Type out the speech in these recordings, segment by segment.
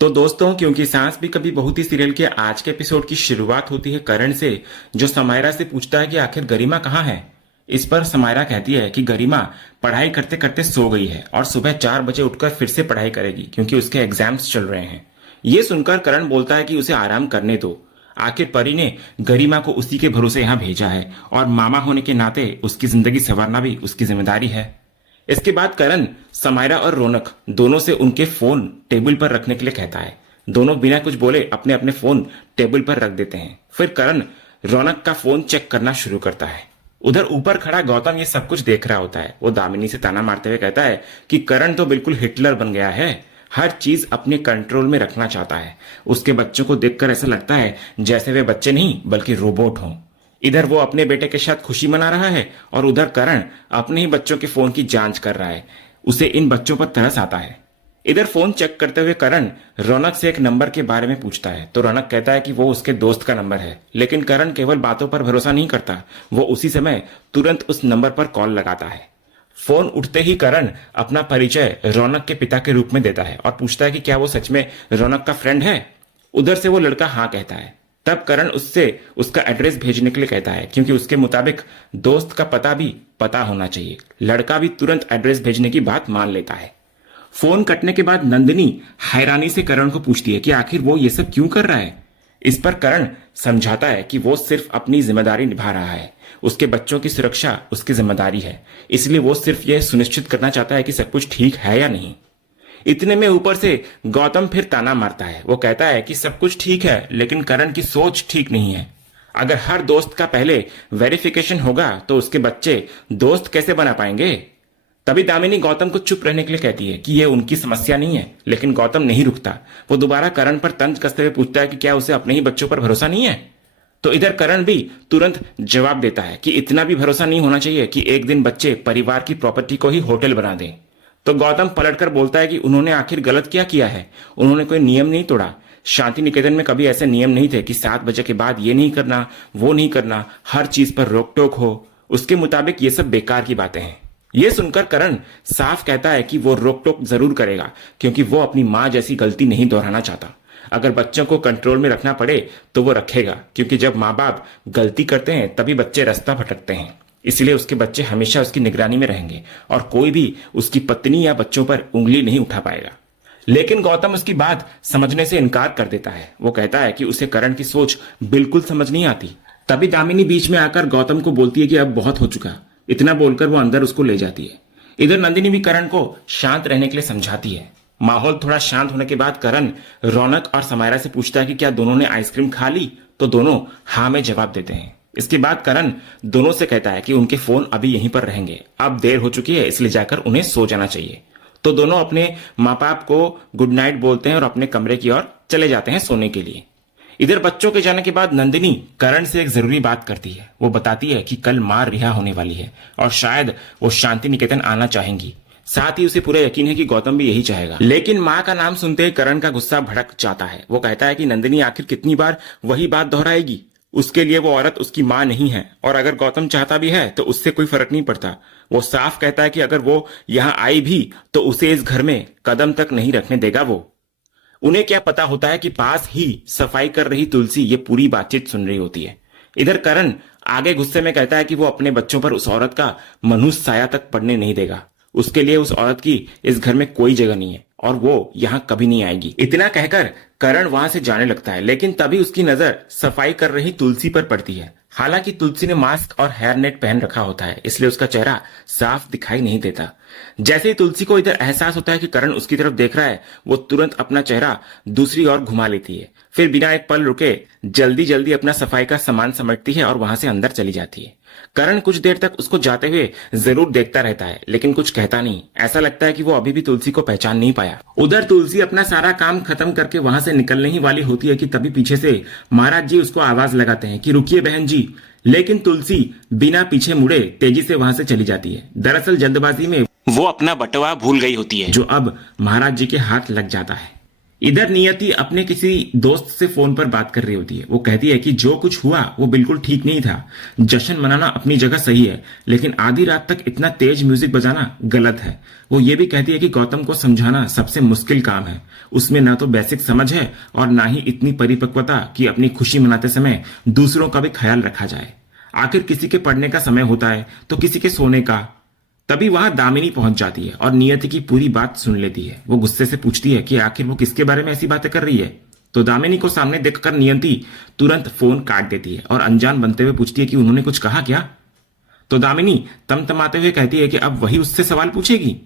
तो दोस्तों, क्योंकि सांस भी कभी बहुत ही सीरियल के आज के एपिसोड की शुरुआत होती है करण से, जो समायरा से पूछता है कि आखिर गरिमा कहाँ है। इस पर समायरा कहती है कि गरिमा पढ़ाई करते करते सो गई है और सुबह 4 बजे उठकर फिर से पढ़ाई करेगी क्योंकि उसके एग्जाम्स चल रहे हैं। ये सुनकर करण बोलता है कि उसे आराम करने दो। आखिर परी ने गरिमा को उसी के भरोसे यहाँ भेजा है और मामा होने के नाते उसकी जिंदगी संवारना भी उसकी जिम्मेदारी है। इसके बाद करण समायरा और रौनक दोनों से उनके फोन टेबल पर रखने के लिए कहता है। दोनों बिना कुछ बोले अपने अपने फोन टेबल पर रख देते हैं। फिर करण रौनक का फोन चेक करना शुरू करता है। उधर ऊपर खड़ा गौतम ये सब कुछ देख रहा होता है। वो दामिनी से ताना मारते हुए कहता है कि करण तो बिल्कुल हिटलर बन गया है, हर चीज अपने कंट्रोल में रखना चाहता है। उसके बच्चों को देखकर ऐसा लगता है जैसे वे बच्चे नहीं बल्कि रोबोट हों। इधर वो अपने बेटे के साथ खुशी मना रहा है और उधर करण अपने ही बच्चों के फोन की जांच कर रहा है। उसे इन बच्चों पर तरस आता है। इधर फोन चेक करते हुए करण रौनक से एक नंबर के बारे में पूछता है तो रौनक कहता है कि वो उसके दोस्त का नंबर है, लेकिन करण केवल बातों पर भरोसा नहीं करता। वो उसी समय तुरंत उस नंबर पर कॉल लगाता है। फोन उठते ही करण अपना परिचय रौनक के पिता के रूप में देता है और पूछता है कि क्या वो सच में रौनक का फ्रेंड है। उधर से वो लड़का हाँ कहता है। तब करण उससे उसका एड्रेस भेजने के लिए कहता है क्योंकि उसके मुताबिक दोस्त का पता भी पता होना चाहिए। लड़का भी तुरंत एड्रेस भेजने की बात मान लेता है। फोन कटने के बाद नंदिनी हैरानी से करण को पूछती है कि आखिर वो ये सब क्यों कर रहा है। इस पर करण समझाता है कि वो सिर्फ अपनी जिम्मेदारी निभा रहा है। उसके बच्चों की सुरक्षा उसकी जिम्मेदारी है, इसलिए वो सिर्फ यह सुनिश्चित करना चाहता है कि सब कुछ ठीक है या नहीं। इतने में ऊपर से गौतम फिर ताना मारता है। वो कहता है कि सब कुछ ठीक है लेकिन करण की सोच ठीक नहीं है। अगर हर दोस्त का पहले वेरिफिकेशन होगा तो उसके बच्चे दोस्त कैसे बना पाएंगे। तभी दामिनी गौतम को चुप रहने के लिए कहती है कि ये उनकी समस्या नहीं है, लेकिन गौतम नहीं रुकता। वो दोबारा करण पर तंज कसते हुए पूछता है कि क्या उसे अपने ही बच्चों पर भरोसा नहीं है। तो इधर करण भी तुरंत जवाब देता है कि इतना भी भरोसा नहीं होना चाहिए कि एक दिन बच्चे परिवार की प्रॉपर्टी को ही होटल बना दें। तो गौतम पलटकर बोलता है कि उन्होंने आखिर गलत क्या किया है। उन्होंने कोई नियम नहीं तोड़ा। शांति निकेतन में कभी ऐसे नियम नहीं थे कि 7 बजे के बाद ये नहीं करना, वो नहीं करना, हर चीज पर रोक टोक हो। उसके मुताबिक ये सब बेकार की बातें हैं। ये सुनकर करण साफ कहता है कि वो रोक टोक जरूर करेगा क्योंकि वो अपनी माँ जैसी गलती नहीं दोहराना चाहता। अगर बच्चों को कंट्रोल में रखना पड़े तो वो रखेगा, क्योंकि जब माँ बाप गलती करते हैं तभी बच्चे रास्ता भटकते हैं। इसलिए उसके बच्चे हमेशा उसकी निगरानी में रहेंगे और कोई भी उसकी पत्नी या बच्चों पर उंगली नहीं उठा पाएगा। लेकिन गौतम उसकी बात समझने से इनकार कर देता है। वो कहता है कि उसे करण की सोच बिल्कुल समझ नहीं आती। तभी दामिनी बीच में आकर गौतम को बोलती है कि अब बहुत हो चुका। इतना बोलकर वो अंदर उसको ले जाती है। इधर नंदिनी भी करण को शांत रहने के लिए समझाती है। माहौल थोड़ा शांत होने के बाद करण रौनक और समायरा से पूछता है कि क्या दोनों ने आइसक्रीम खा ली। तो दोनों हाँ में जवाब देते हैं। इसके बाद करण दोनों से कहता है कि उनके फोन अभी यहीं पर रहेंगे, अब देर हो चुकी है इसलिए जाकर उन्हें सो जाना चाहिए। तो दोनों अपने माँ बाप को गुड नाइट बोलते हैं और अपने कमरे की ओर चले जाते हैं सोने के लिए। इधर बच्चों के जाने के बाद नंदिनी करण से एक जरूरी बात करती है। वो बताती है कि कल माँ रिहा होने वाली है और शायद वो शांति निकेतन आना चाहेंगी। साथ ही उसे पूरा यकीन है कि गौतम भी यही चाहेगा। लेकिन माँ का नाम सुनते ही करण का गुस्सा भड़क जाता है। वो कहता है कि नंदिनी आखिर कितनी बार वही बात दोहराएगी। उसके लिए वो औरत उसकी माँ नहीं है और अगर गौतम चाहता भी है तो उससे कोई फर्क नहीं पड़ता। वो साफ कहता है कि अगर वो यहाँ आई भी तो उसे इस घर में कदम तक नहीं रखने देगा। वो उन्हें क्या पता होता है कि पास ही सफाई कर रही तुलसी ये पूरी बातचीत सुन रही होती है। इधर करण आगे गुस्से में कहता है कि वो अपने बच्चों पर उस औरत का मनुष्य साया तक पड़ने नहीं देगा। उसके लिए उस औरत की इस घर में कोई जगह नहीं है और वो यहाँ कभी नहीं आएगी। इतना कहकर करण वहां से जाने लगता है, लेकिन तभी उसकी नजर सफाई कर रही तुलसी पर पड़ती है। हालांकि तुलसी ने मास्क और हेयर नेट पहन रखा होता है, इसलिए उसका चेहरा साफ दिखाई नहीं देता। जैसे ही तुलसी को इधर एहसास होता है कि करण उसकी तरफ देख रहा है, वो तुरंत अपना चेहरा दूसरी ओर घुमा लेती है। फिर बिना एक पल रुके जल्दी जल्दी अपना सफाई का सामान समेटती है और वहां से अंदर चली जाती है। करण कुछ देर तक उसको जाते हुए जरूर देखता रहता है, लेकिन कुछ कहता नहीं। ऐसा लगता है कि वो अभी भी तुलसी को पहचान नहीं पाया। उधर तुलसी अपना सारा काम खत्म करके वहां से निकलने ही वाली होती है कि तभी पीछे से महाराज जी उसको आवाज लगाते हैं कि रुकिए बहन जी। लेकिन तुलसी बिना पीछे मुड़े तेजी से वहां से चली जाती है। दरअसल जल्दबाजी में वो अपना बटवा भूल गई होती है, जो अब महाराज जी के हाथ लग जाता है। इधर नियति अपने किसी दोस्त से फोन पर बात कर रही होती है। वो कहती है कि जो कुछ हुआ वो बिल्कुल ठीक नहीं था। जश्न मनाना अपनी जगह सही है, लेकिन आधी रात तक इतना तेज म्यूजिक बजाना गलत है। वो ये भी कहती है कि गौतम को समझाना सबसे मुश्किल काम है। उसमें ना तो बेसिक समझ है और ना ही इतनी परिपक्वता कि अपनी खुशी मनाते समय दूसरों का भी ख्याल रखा जाए। आखिर किसी के पढ़ने का समय होता है तो किसी के सोने का। तभी वहां दामिनी पहुंच जाती है और नियति की पूरी बात सुन लेती है। वो गुस्से से पूछती है कि आखिर वो किसके बारे में ऐसी बातें कर रही है। तो दामिनी को सामने देखकर नियति तुरंत फोन काट देती है और अनजान बनते हुए पूछती है कि उन्होंने कुछ कहा क्या। तो दामिनी तमतमाते हुए कहती है कि अब वही उससे सवाल पूछेगी।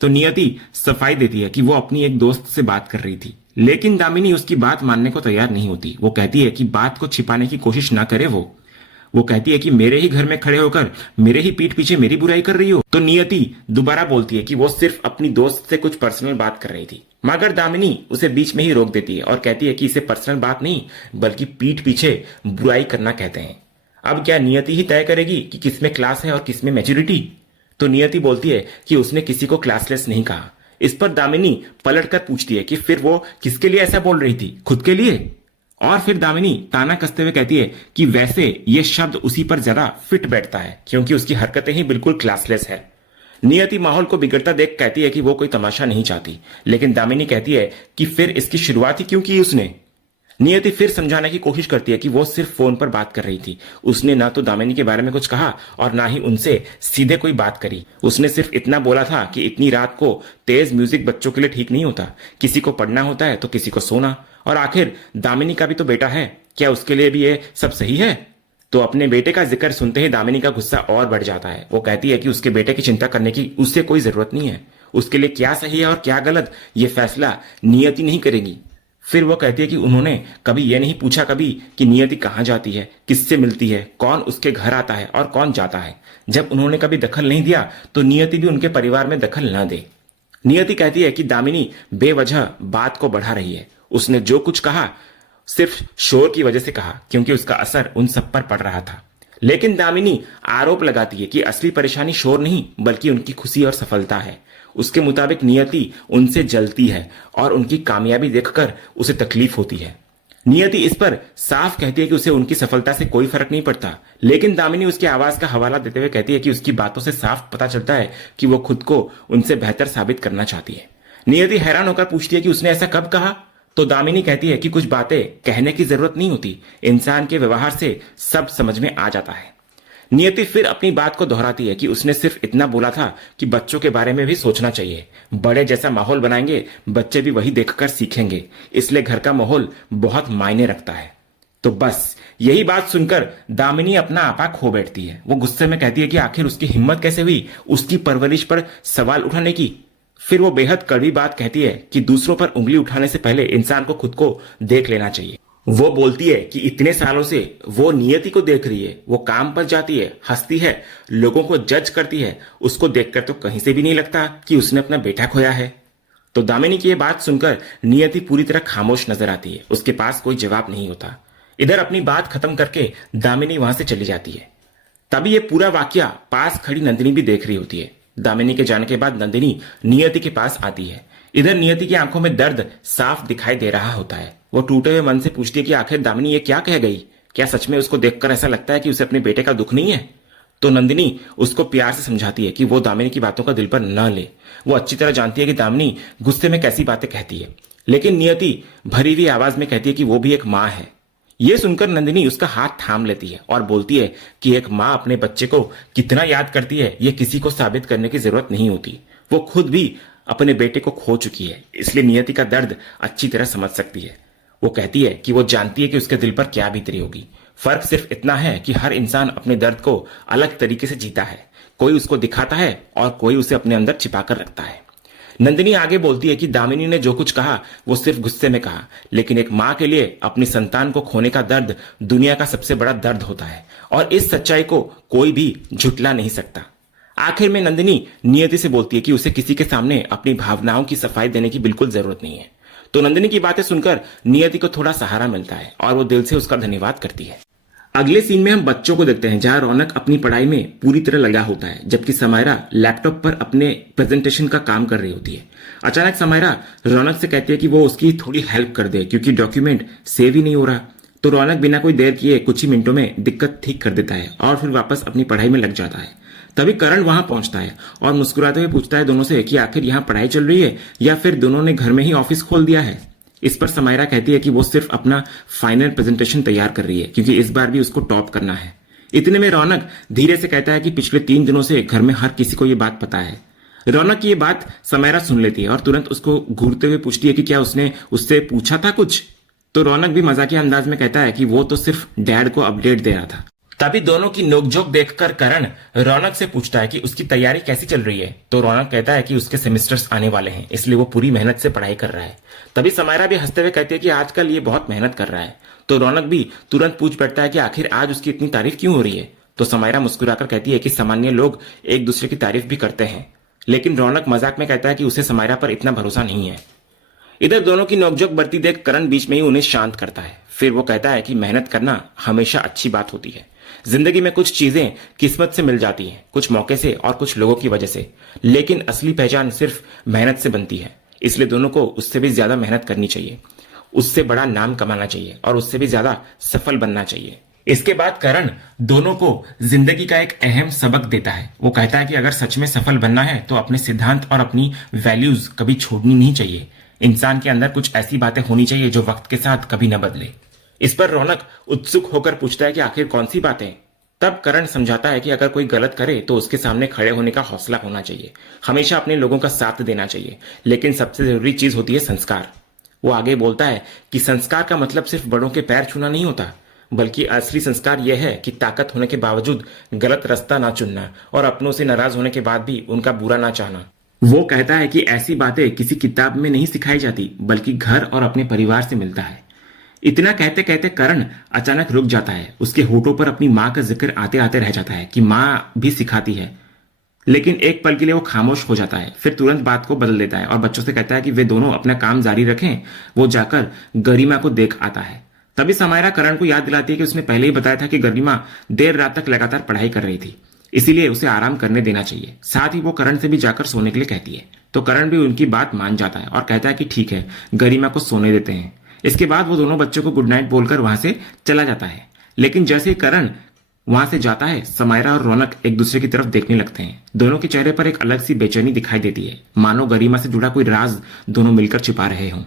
तो नियति सफाई देती है कि वो अपनी एक दोस्त से बात कर रही थी, लेकिन दामिनी उसकी बात मानने को तैयार नहीं होती। वो कहती है कि बात को छिपाने की कोशिश ना करे। वो कहती है कि मेरे ही घर में खड़े होकर मेरे ही पीठ पीछे मेरी बुराई कर रही हो। तो नियति दोबारा बोलती है कि वो सिर्फ अपनी दोस्त से कुछ पर्सनल बात कर रही थी, मगर दामिनी उसे बीच में ही रोक देती है और कहती है कि इसे पर्सनल बात नहीं बल्कि पीठ पीछे बुराई करना कहते हैं। अब क्या नियति ही तय करेगी कि किसमें क्लास है और किसमें मैच्योरिटी। तो नियति बोलती है कि उसने किसी को क्लासलेस नहीं कहा। इस पर दामिनी पलटकर पूछती है कि फिर वो किसके लिए ऐसा बोल रही थी, खुद के लिए। और फिर दामिनी ताना कसते हुए कहती है कि वैसे ये शब्द उसी पर जरा फिट बैठता है क्योंकि उसकी हरकतें ही बिल्कुल क्लासलेस है। नियति माहौल को बिगड़ता देख कहती है कि वो कोई तमाशा नहीं चाहती, लेकिन दामिनी कहती है कि फिर इसकी शुरुआत ही क्यों की उसने। नियति फिर समझाने की कोशिश करती है कि वो सिर्फ फोन पर बात कर रही थी। उसने ना तो दामिनी के बारे में कुछ कहा और ना ही उनसे सीधे कोई बात करी। उसने सिर्फ इतना बोला था कि इतनी रात को तेज म्यूजिक बच्चों के लिए ठीक नहीं होता। किसी को पढ़ना होता है तो किसी को सोना। और आखिर दामिनी का भी तो बेटा है, क्या उसके लिए भी ये सब सही है। तो अपने बेटे का जिक्र सुनते ही दामिनी का गुस्सा और बढ़ जाता है। वो कहती है कि उसके बेटे की चिंता करने की उससे कोई जरूरत नहीं है। उसके लिए क्या सही है और क्या गलत ये फैसला नियति नहीं करेगी। फिर वो कहती है कि उन्होंने कभी यह नहीं पूछा कभी कि नियति कहाँ जाती है, किससे मिलती है, कौन उसके घर आता है और कौन जाता है। जब उन्होंने कभी दखल नहीं दिया तो नियति भी उनके परिवार में दखल न दे। नियति कहती है कि दामिनी बेवजह बात को बढ़ा रही है। उसने जो कुछ कहा सिर्फ शोर की वजह से कहा क्योंकि उसका असर उन सब पर पड़ रहा था। लेकिन दामिनी आरोप लगाती है कि असली परेशानी शोर नहीं बल्कि उनकी खुशी और सफलता है। उसके मुताबिक नियति उनसे जलती है और उनकी कामयाबी देखकर उसे तकलीफ होती है। नियति इस पर साफ कहती है कि उसे उनकी सफलता से कोई फर्क नहीं पड़ता, लेकिन दामिनी उसकी आवाज का हवाला देते हुए कहती है कि उसकी बातों से साफ पता चलता है कि वो खुद को उनसे बेहतर साबित करना चाहती है। नियति हैरान होकर पूछती है कि उसने ऐसा कब कहा। तो दामिनी कहती है कि कुछ बातें कहने की जरूरत नहीं होती, इंसान के व्यवहार से सब समझ में आ जाता है। नियति फिर अपनी बात को दोहराती है कि उसने सिर्फ इतना बोला था कि बच्चों के बारे में भी सोचना चाहिए। बड़े जैसा माहौल बनाएंगे बच्चे भी वही देखकर सीखेंगे, इसलिए घर का माहौल बहुत मायने रखता है। तो बस यही बात सुनकर दामिनी अपना आपा खो बैठती है। वो गुस्से में कहती है कि आखिर उसकी हिम्मत कैसे हुई उसकी परवरिश पर सवाल उठाने की। फिर वो बेहद कड़वी बात कहती है कि दूसरों पर उंगली उठाने से पहले इंसान को खुद को देख लेना चाहिए। वो बोलती है कि इतने सालों से वो नियति को देख रही है, वो काम पर जाती है, हंसती है, लोगों को जज करती है, उसको देखकर तो कहीं से भी नहीं लगता कि उसने अपना बेटा खोया है। तो दामिनी की ये बात सुनकर नियति पूरी तरह खामोश नजर आती है। उसके पास कोई जवाब नहीं होता। इधर अपनी बात खत्म करके दामिनी वहां से चली जाती है। तभी ये पूरा वाकया पास खड़ी नंदिनी भी देख रही होती है। दामिनी के जाने के बाद नंदिनी नियति के पास आती है। इधर नियति की आंखों में दर्द साफ दिखाई दे रहा होता है। वो टूटे हुए मन से पूछती है कि आखिर दामिनी ये क्या कह गई। क्या सच में उसको देखकर ऐसा लगता है कि उसे अपने बेटे का दुख नहीं है। तो नंदिनी उसको प्यार से समझाती है कि वो दामिनी की बातों का दिल पर न ले। वो अच्छी तरह जानती है कि दामिनी गुस्से में कैसी बातें कहती है, लेकिन नियति भरी हुई आवाज में कहती है कि वो भी एक माँ है। ये सुनकर नंदिनी उसका हाथ थाम लेती है और बोलती है कि एक माँ अपने बच्चे को कितना याद करती है ये किसी को साबित करने की जरूरत नहीं होती। वो खुद भी अपने बेटे को खो चुकी है, इसलिए नियति का दर्द अच्छी तरह समझ सकती है। वो कहती है कि वो जानती है कि उसके दिल पर क्या बीत रही होगी। फर्क सिर्फ इतना है कि हर इंसान अपने दर्द को अलग तरीके से जीता है। कोई उसको दिखाता है और कोई उसे अपने अंदर छिपाकर रखता है। नंदिनी आगे बोलती है कि दामिनी ने जो कुछ कहा वो सिर्फ गुस्से में कहा, लेकिन एक माँ के लिए अपनी संतान को खोने का दर्द दुनिया का सबसे बड़ा दर्द होता है और इस सच्चाई को कोई भी झुटला नहीं सकता। आखिर में नंदिनी नियति से बोलती है कि उसे किसी के सामने अपनी भावनाओं की सफाई देने की बिल्कुल जरूरत नहीं है। तो नंदिनी की बातें सुनकर नियति को थोड़ा सहारा मिलता है और वो दिल से उसका धन्यवाद करती है। अगले सीन में हम बच्चों को देखते हैं जहां रौनक अपनी पढ़ाई में पूरी तरह लगा होता है जबकि समायरा लैपटॉप पर अपने प्रेजेंटेशन का काम कर रही होती है। अचानक समायरा रौनक से कहती है कि वो उसकी थोड़ी हेल्प कर दे क्योंकि डॉक्यूमेंट सेव ही नहीं हो रहा। तो रौनक बिना कोई देर किए कुछ ही मिनटों में दिक्कत ठीक कर देता है और फिर वापस अपनी पढ़ाई में लग जाता है। तभी करण वहां पहुंचता है और मुस्कुराते हुए पूछता है दोनों से कि आखिर यहाँ पढ़ाई चल रही है या फिर दोनों ने घर में ही ऑफिस खोल दिया है। इस पर समायरा कहती है कि वो सिर्फ अपना फाइनल प्रेजेंटेशन तैयार कर रही है क्योंकि इस बार भी उसको टॉप करना है। इतने में रौनक धीरे से कहता है कि पिछले 3 दिनों से घर में हर किसी को ये बात पता है। रौनक की ये बात समायरा सुन लेती है और तुरंत उसको घूरते हुए पूछती है कि क्या उसने उससे पूछा था कुछ। तो रौनक भी मजाकिया अंदाज में कहता है कि वो तो सिर्फ डैड को अपडेट दे रहा था। तभी दोनों की नोकझोंक देखकर करण रौनक से पूछता है कि उसकी तैयारी कैसी चल रही है। तो रौनक कहता है कि उसके सेमेस्टर्स आने वाले हैं इसलिए वो पूरी मेहनत से पढ़ाई कर रहा है। तभी समायरा भी हंसते हुए कहती है कि आजकल ये बहुत मेहनत कर रहा है। तो रौनक भी तुरंत पूछ बैठता है कि आखिर आज उसकी इतनी तारीफ क्यों हो रही है। तो समायरा मुस्कुराकर कहती है कि सामान्य लोग एक दूसरे की तारीफ भी करते हैं, लेकिन रौनक मजाक में कहता है कि उसे समायरा पर इतना भरोसा नहीं है। इधर दोनों की नोकझोंक बढ़ती देख करण बीच में ही उन्हें शांत करता है। फिर वो कहता है कि मेहनत करना हमेशा अच्छी बात होती है। जिंदगी में कुछ चीजें किस्मत से मिल जाती हैं, कुछ मौके से और कुछ लोगों की वजह से, लेकिन असली पहचान सिर्फ मेहनत से बनती है। इसलिए दोनों को उससे भी ज्यादा मेहनत करनी चाहिए, उससे बड़ा नाम कमाना चाहिए और उससे भी ज्यादा सफल बनना चाहिए। इसके बाद करण दोनों को जिंदगी का एक अहम सबक देता है। वो कहता है कि अगर सच में सफल बनना है तो अपने सिद्धांत और अपनी वैल्यूज कभी छोड़नी नहीं चाहिए। इंसान के अंदर कुछ ऐसी बातें होनी चाहिए जो वक्त के साथ कभी न बदले। इस पर रौनक उत्सुक होकर पूछता है कि आखिर कौन सी बातें। तब करण समझाता है कि अगर कोई गलत करे तो उसके सामने खड़े होने का हौसला होना चाहिए, हमेशा अपने लोगों का साथ देना चाहिए, लेकिन सबसे जरूरी चीज होती है संस्कार। वो आगे बोलता है कि संस्कार का मतलब सिर्फ बड़ों के पैर छूना नहीं होता, बल्कि असली संस्कार यह है कि ताकत होने के बावजूद गलत रास्ता ना चुनना और अपनों से नाराज होने के बाद भी उनका बुरा ना चाहना। वो कहता है कि ऐसी बातें किसी किताब में नहीं सिखाई जाती, बल्कि घर और अपने परिवार से मिलता है। इतना कहते कहते करण अचानक रुक जाता है। उसके होठों पर अपनी माँ का जिक्र आते आते रह जाता है कि माँ भी सिखाती है, लेकिन एक पल के लिए वो खामोश हो जाता है। फिर तुरंत बात को बदल देता है और बच्चों से कहता है कि वे दोनों अपना काम जारी रखें। वो जाकर गरिमा को देख आता है। तभी समायरा करण को याद दिलाती है कि उसने पहले ही बताया था कि गरिमा देर रात तक लगातार पढ़ाई कर रही थी, इसीलिए उसे आराम करने देना चाहिए। साथ ही वो करण से भी जाकर सोने के लिए कहती है। तो करण भी उनकी बात मान जाता है और कहता है कि ठीक है, गरिमा को सोने देते हैं। इसके बाद वो दोनों बच्चों को गुड नाइट बोलकर वहां से चला जाता है। लेकिन जैसे ही करण वहां से जाता है, समायरा और रौनक एक दूसरे की तरफ देखने लगते हैं। दोनों के चेहरे पर एक अलग सी बेचैनी दिखाई देती है, मानो गरिमा से जुड़ा कोई राज दोनों मिलकर छिपा रहे हों।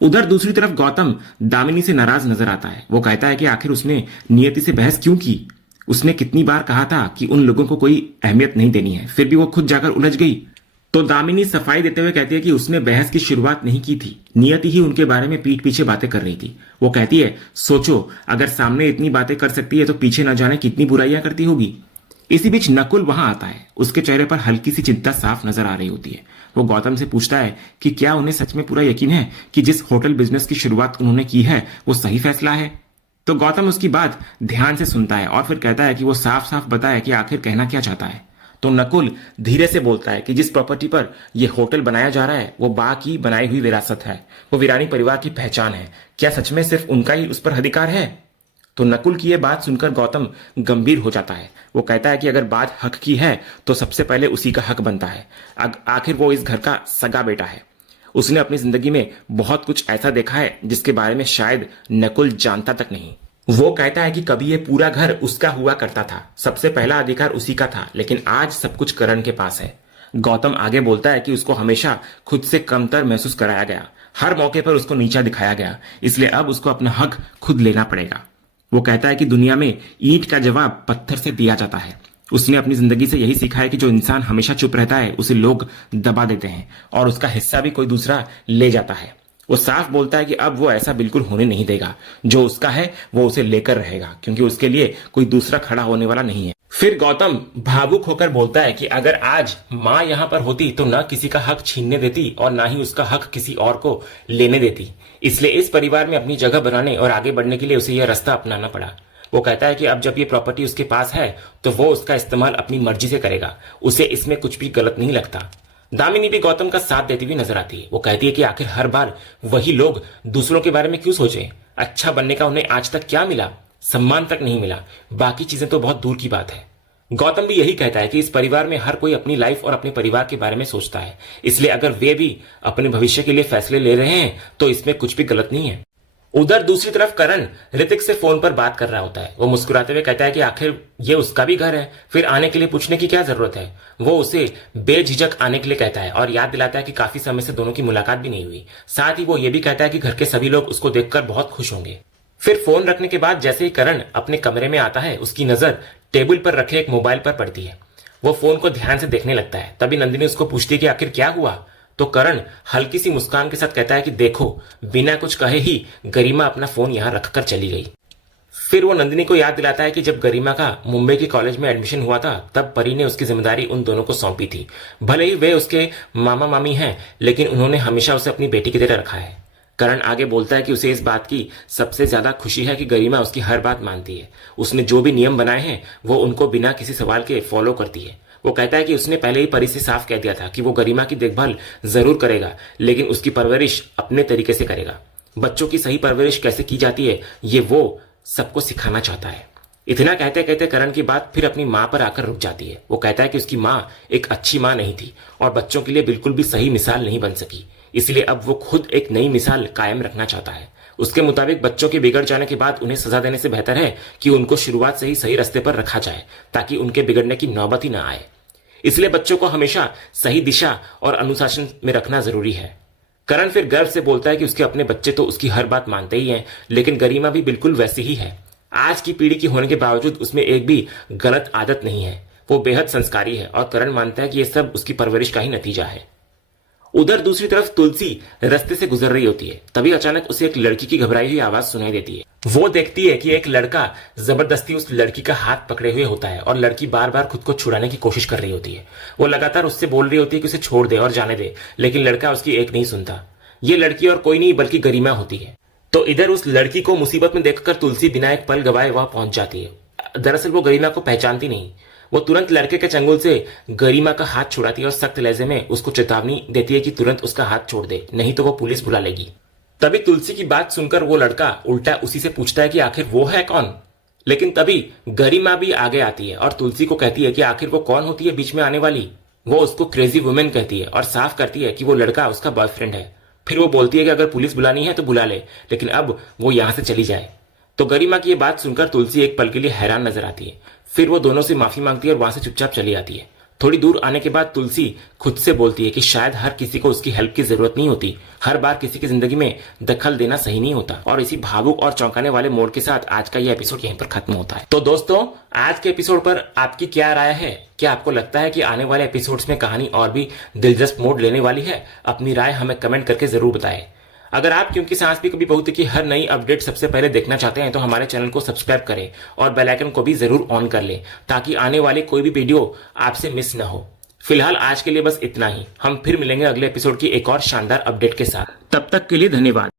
उधर दूसरी तरफ गौतम दामिनी से नाराज नजर आता है। वो कहता है कि आखिर उसने नियति से बहस क्यों की। उसने कितनी बार कहा था कि उन लोगों को कोई अहमियत नहीं देनी है, फिर भी वो खुद जाकर उलझ गई। तो दामिनी सफाई देते हुए कहती है कि उसने बहस की शुरुआत नहीं की थी, नियति ही उनके बारे में पीठ पीछे बातें कर रही थी। वो कहती है, सोचो अगर सामने इतनी बातें कर सकती है तो पीछे न जाने कितनी बुराइयां करती होगी। इसी बीच नकुल वहां आता है। उसके चेहरे पर हल्की सी चिंता साफ नजर आ रही होती है। वो गौतम से पूछता है कि क्या उन्हें सच में पूरा यकीन है कि जिस होटल बिजनेस की शुरुआत उन्होंने की है वो सही फैसला है। तो गौतम उसकी बात ध्यान से सुनता है और फिर कहता है कि वो साफ साफ बताए कि आखिर कहना क्या चाहता है। तो नकुल धीरे से बोलता है कि जिस प्रॉपर्टी पर यह होटल बनाया जा रहा है वो बा की बनाई हुई विरासत है, वो वीरानी परिवार की पहचान है। क्या सच में सिर्फ उनका ही उस पर अधिकार है? तो नकुल की यह बात सुनकर गौतम गंभीर हो जाता है। वो कहता है कि अगर बात हक की है तो सबसे पहले उसी का हक बनता है। आखिर वो इस घर का सगा बेटा है। उसने अपनी जिंदगी में बहुत कुछ ऐसा देखा है जिसके बारे में शायद नकुल जानता तक नहीं। वो कहता है कि कभी ये पूरा घर उसका हुआ करता था, सबसे पहला अधिकार उसी का था, लेकिन आज सब कुछ करण के पास है। गौतम आगे बोलता है कि उसको हमेशा खुद से कमतर महसूस कराया गया, हर मौके पर उसको नीचा दिखाया गया, इसलिए अब उसको अपना हक खुद लेना पड़ेगा। वो कहता है कि दुनिया में ईंट का जवाब पत्थर से दिया जाता है। उसने अपनी जिंदगी से यही सीखा है कि जो इंसान हमेशा चुप रहता है उसे लोग दबा देते हैं और उसका हिस्सा भी कोई दूसरा ले जाता है। वो साफ बोलता है कि अब वो ऐसा बिल्कुल होने नहीं देगा। जो उसका है वो उसे लेकर रहेगा, क्योंकि उसके लिए कोई दूसरा खड़ा होने वाला नहीं है। फिर गौतम भावुक होकर बोलता है कि अगर आज माँ यहाँ पर होती तो ना किसी का हक छीनने देती और ना ही उसका हक किसी और को लेने देती। इसलिए इस परिवार में अपनी जगह बनाने और आगे बढ़ने के लिए उसे यह रास्ता अपनाना पड़ा। वो कहता है कि अब जब ये प्रॉपर्टी उसके पास है तो वो उसका इस्तेमाल अपनी मर्जी से करेगा, उसे इसमें कुछ भी गलत नहीं लगता। दामिनी भी गौतम का साथ देती हुई नजर आती है। वो कहती है कि आखिर हर बार वही लोग दूसरों के बारे में क्यों सोचें? अच्छा बनने का उन्हें आज तक क्या मिला? सम्मान तक नहीं मिला, बाकी चीजें तो बहुत दूर की बात है। गौतम भी यही कहता है कि इस परिवार में हर कोई अपनी लाइफ और अपने परिवार के बारे में सोचता है, इसलिए अगर वे भी अपने भविष्य के लिए फैसले ले रहे हैं तो इसमें कुछ भी गलत नहीं है। उधर दूसरी तरफ करण ऋतिक से फोन पर बात कर रहा होता है। वो मुस्कुराते हुए कहता है कि आखिर ये उसका भी घर है, फिर आने के लिए पूछने की क्या जरूरत है। वो उसे बेझिझक आने के लिए कहता है और याद दिलाता है कि काफी समय से दोनों की मुलाकात भी नहीं हुई। साथ ही वो ये भी कहता है कि घर के सभी लोग उसको देखकर बहुत खुश होंगे। फिर फोन रखने के बाद जैसे ही करण अपने कमरे में आता है, उसकी नजर टेबल पर रखे एक मोबाइल पर पड़ती है। वो फोन को ध्यान से देखने लगता है। तभी नंदिनी उसको पूछती है कि आखिर क्या हुआ। तो करण हल्की सी मुस्कान के साथ कहता है कि देखो, बिना कुछ कहे ही गरिमा अपना फोन यहां रखकर चली गई। फिर वो नंदिनी को याद दिलाता है कि जब गरिमा का मुंबई के कॉलेज में एडमिशन हुआ था, तब परी ने उसकी जिम्मेदारी उन दोनों को सौंपी थी। भले ही वे उसके मामा मामी हैं, लेकिन उन्होंने हमेशा उसे अपनी बेटी की तरह रखा है। करण आगे बोलता है कि उसे इस बात की सबसे ज्यादा खुशी है कि गरिमा उसकी हर बात मानती है। उसने जो भी नियम बनाए हैं वो उनको बिना किसी सवाल के फॉलो करती है। वो कहता है कि उसने पहले ही परी से साफ कह दिया था कि वो गरिमा की देखभाल जरूर करेगा, लेकिन उसकी परवरिश अपने तरीके से करेगा। बच्चों की सही परवरिश कैसे की जाती है ये वो सबको सिखाना चाहता है। इतना कहते कहते करण की बात फिर अपनी माँ पर आकर रुक जाती है। वो कहता है कि उसकी माँ एक अच्छी माँ नहीं थी और बच्चों के लिए बिल्कुल भी सही मिसाल नहीं बन सकी, इसलिए अब वो खुद एक नई मिसाल कायम रखना चाहता है। उसके मुताबिक बच्चों के बिगड़ जाने के बाद उन्हें सजा देने से बेहतर है कि उनको शुरुआत से ही सही रास्ते पर रखा जाए, ताकि उनके बिगड़ने की नौबत ही ना आए। इसलिए बच्चों को हमेशा सही दिशा और अनुशासन में रखना जरूरी है। करण फिर गर्व से बोलता है कि उसके अपने बच्चे तो उसकी हर बात मानते ही हैं, लेकिन गरिमा भी बिल्कुल वैसी ही है। आज की पीढ़ी की होने के बावजूद उसमें एक भी गलत आदत नहीं है। वो बेहद संस्कारी है और करण मानता है कि ये सब उसकी परवरिश का ही नतीजा है। उधर दूसरी तरफ तुलसी रास्ते से गुजर रही होती है। तभी अचानक उसे एक लड़की की घबराई हुई आवाज सुनाई देती है। वो देखती है कि एक लड़का जबरदस्ती उस लड़की का हाथ पकड़े हुए होता है और लड़की बार बार खुद को छुड़ाने की कोशिश कर रही होती है। वो लगातार उससे बोल रही होती है कि उसे छोड़ दे और जाने दे, लेकिन लड़का उसकी एक नहीं सुनता। ये लड़की और कोई नहीं बल्कि गरिमा होती है। तो इधर उस लड़की को मुसीबत में देखकर तुलसी बिना एक पल गवाए वहां पहुंच जाती है। दरअसल वो गरिमा को पहचानती नहीं। वो तुरंत लड़के के चंगुल से गरिमा का हाथ छुड़ाती है और सख्त लहजे में उसको चेतावनी देती है कि तुरंत उसका हाथ छोड़ दे, नहीं तो वो पुलिस बुला लेगी। तभी तुलसी की बात सुनकर वो लड़का उल्टा उसी से पूछता है कि आखिर वो है कौन। लेकिन तभी गरिमा भी आगे आती है और तुलसी को कहती है कि आखिर वो कौन होती है बीच में आने वाली। वो उसको क्रेजी वुमेन कहती है और साफ करती है कि वो लड़का उसका बॉयफ्रेंड है। फिर वो बोलती है कि अगर पुलिस बुलानी है तो बुला ले, लेकिन अब वो यहां से चली जाए। तो गरिमा की ये बात सुनकर तुलसी एक पल के लिए हैरान नजर आती है। फिर वो दोनों से माफी मांगती है और वहां से चुपचाप चली आती है। थोड़ी दूर आने के बाद तुलसी खुद से बोलती है कि शायद हर किसी को उसकी हेल्प की जरूरत नहीं होती। हर बार किसी की जिंदगी में दखल देना सही नहीं होता। और इसी भावुक और चौंकाने वाले मोड़ के साथ आज का ये एपिसोड यहीं पर खत्म होता है। तो दोस्तों, आज के एपिसोड पर आपकी क्या राय है? क्या आपको लगता है कि आने वाले एपिसोड्स में कहानी और भी दिलचस्प मोड़ लेने वाली है? अपनी राय हमें कमेंट करके जरूर बताएं। अगर आप क्योंकि सांस भी कभी बहुत की हर नई अपडेट सबसे पहले देखना चाहते हैं तो हमारे चैनल को सब्सक्राइब करें और बेल आइकन को भी जरूर ऑन कर लें, ताकि आने वाले कोई भी वीडियो आपसे मिस ना हो। फिलहाल आज के लिए बस इतना ही। हम फिर मिलेंगे अगले एपिसोड की एक और शानदार अपडेट के साथ। तब तक के लिए धन्यवाद।